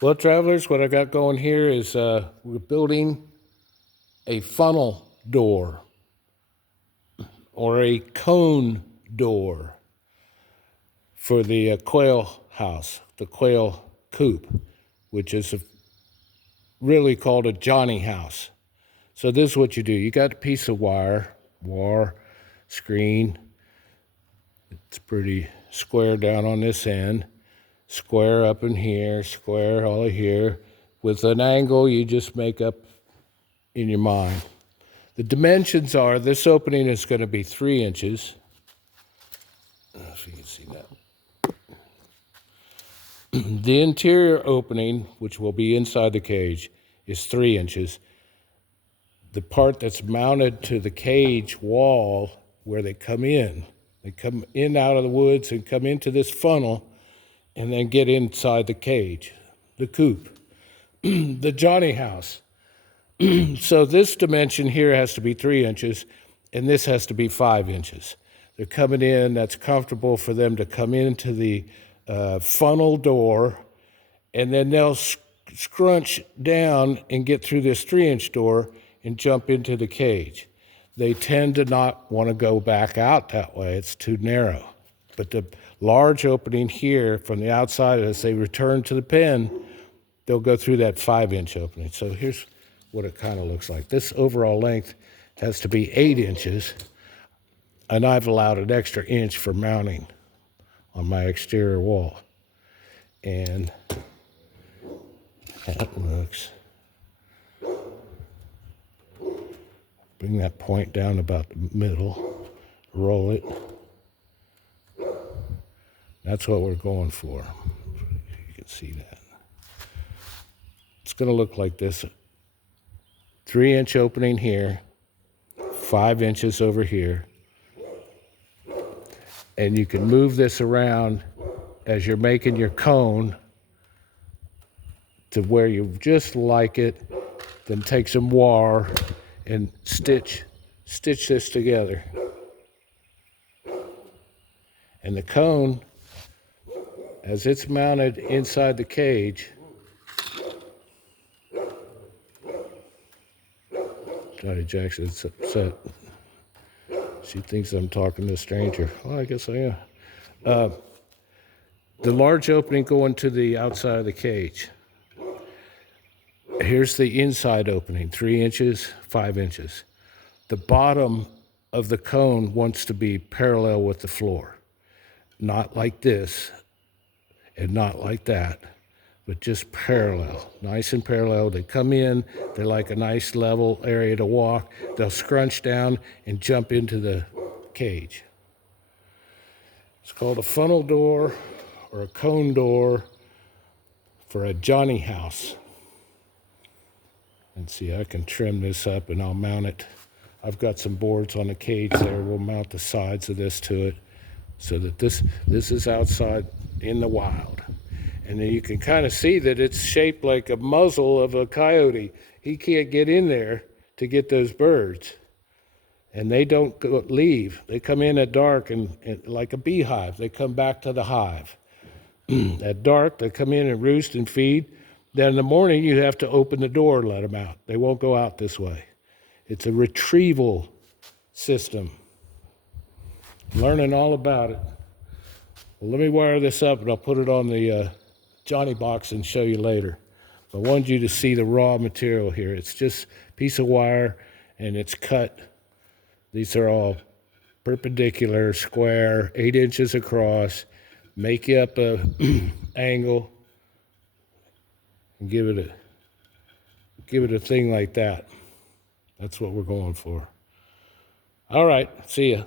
Well, travelers, what I got going here is we're building a funnel door or a cone door for the quail house, the quail coop, which is really called a Johnny house. So this is what you do. You got a piece of wire, screen. It's pretty square down on this end, square up in here, square all of here. With an angle you just make up in your mind. The dimensions are, this opening is going to be 3 inches. I don't know if you can see that. The interior opening, which will be inside the cage, is 3 inches. The part that's mounted to the cage wall where they come in out of the woods and come into this funnel and then get inside the cage, the coop, the Johnny house. So this dimension here has to be 3 inches, and this has to be 5 inches. They're coming in, that's comfortable for them to come into the funnel door, and then they'll scrunch down and get through this 3-inch door and jump into the cage. They tend to not want to go back out that way. It's too narrow. But the large opening here from the outside, as they return to the pen, they'll go through that 5-inch opening. So here's what it kind of looks like. This overall length has to be 8 inches, and I've allowed an extra inch for mounting on my exterior wall. And that looks, bring that point down about the middle, roll it. That's what we're going for. You can see that. It's going to look like this. 3-inch opening here, 5 inches over here. And you can move this around as you're making your cone to where you just like it. Then take some wire and stitch this together. And the cone, as it's mounted inside the cage, Johnny Jackson's upset. She thinks I'm talking to a stranger. Well, I guess I am. The large opening going to the outside of the cage. Here's the inside opening, 3 inches, 5 inches. The bottom of the cone wants to be parallel with the floor. Not like this and not like that, but just parallel, nice and parallel. They come in, they're like a nice level area to walk. They'll scrunch down and jump into the cage. It's called a funnel door or a cone door for a Johnny house. And see, I can trim this up and I'll mount it. I've got some boards on the cage there. We'll mount the sides of this to it so that this is outside in the wild. And then you can kind of see that it's shaped like a muzzle of a coyote. He can't get in there to get those birds. And they don't leave. They come in at dark and like a beehive. They come back to the hive. At dark, they come in and roost and feed. Then in the morning, you have to open the door and let them out. They won't go out this way. It's a retrieval system. Learning all about it. Well, let me wire this up and I'll put it on the Johnny box and show you later. I wanted you to see the raw material here. It's just a piece of wire and it's cut. These are all perpendicular, square, 8 inches across. Make you up a angle and give it a thing like that. That's what we're going for. All right, see ya.